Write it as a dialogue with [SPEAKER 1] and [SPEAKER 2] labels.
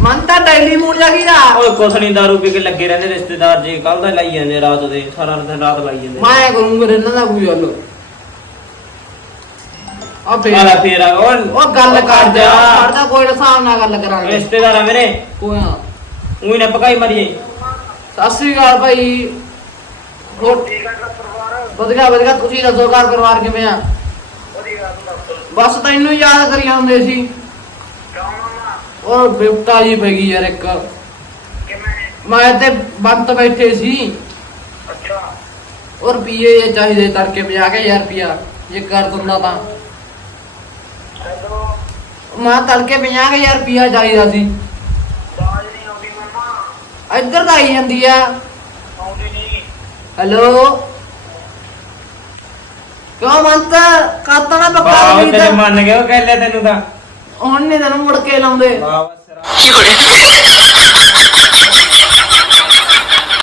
[SPEAKER 1] ਮਨ ਤਾਂ daily mood ਜਾਗੀਦਾ
[SPEAKER 2] ਓਏ ਕੁਛ ਨਹੀਂ ਦਾਰੂ ਪੀ ਕੇ ਲੱਗੇ ਰਹਿੰਦੇ ਰਿਸ਼ਤੇਦਾਰ ਜੀ ਕੱਲ ਦਾ ਲਾਈ ਜਾਂਦੇ ਰਾਤ ਦੇ ਸਾਰਾ ਦਿਨ ਰਾਤ ਲਾਈ ਜਾਂਦੇ।
[SPEAKER 1] ਮੈਂ ਕਰੂੰਗਾ ਇਹਨਾਂ ਦਾ ਕੋਈ ਹੱਲ। ਆ ਫੇਰ
[SPEAKER 2] ਆਲਾ ਫੇਰ ਆ ਉਹ
[SPEAKER 1] ਉਹ ਗੱਲ ਕਰ ਜਾ। ਕਰਦਾ ਕੋਈ ਨਾ ਹਿਸਾਬ ਨਾਲ ਗੱਲ ਕਰਾਂਗੇ
[SPEAKER 2] ਰਿਸ਼ਤੇਦਾਰ ਆ ਮੇਰੇ
[SPEAKER 1] ਕੋਈ ਨਾ।
[SPEAKER 2] ਉਹੀ ਨਾ ਪਕਾਈ ਮਰੀਏ।
[SPEAKER 1] ਸਤਿ ਸ੍ਰੀ ਅਕਾਲ ਭਾਈ। ਹੋਰ? ਵਧੀਆ ਵਧੀਆ। ਤੁਸੀਂ ਦੱਸੋ ਘਰ ਪਰਿਵਾਰ ਕਿਵੇਂ ਆ? ਬਸ ਤੈਨੂੰ ਯਾਦ ਕਰੀ ਜਾਂਦੇ ਸੀ। ਉਹ ਬਿਪਤਾ ਜੀ ਪੈ ਗਈ ਯਾਰ ਇੱਕ। ਮੈਂ ਤੇ ਬੰਦ ਬੈਠੇ ਸੀ। ਔਰ ਰੁਪਈਏ ਇਹ ਚਾਹੀਦੇ ਤੜਕੇ 50000 ਰੁਪਿਆ ਜੇ ਕਰ ਦਿੰਦਾ ਤਾਂ। ਮੈਂ ਤੜਕੇ 50000 ਰੁਪਿਆ ਚਾਹੀਦਾ ਸੀ। ਇੱਧਰ ਤਾਂ ਆਈ ਜਾਂਦੀ ਆ। ਹੈਲੋ। ਕਿਉਂ ਮੰਤ? ਕਾਤਾ ਨਾ ਪੱਕਾ ਵੀ
[SPEAKER 2] ਤੇਰੇ ਮੰਨ ਗਿਆ ਉਹ ਕਹਿ ਲਿਆ ਤੈਨੂੰ ਤਾਂ।
[SPEAKER 1] ਹੁਣ ਨਹੀਂ ਤੈਨੂੰ ਮੁੜ ਕੇ ਲਾਉਂਦੇ।
[SPEAKER 2] ਵਾਹ ਸਿਰਾ।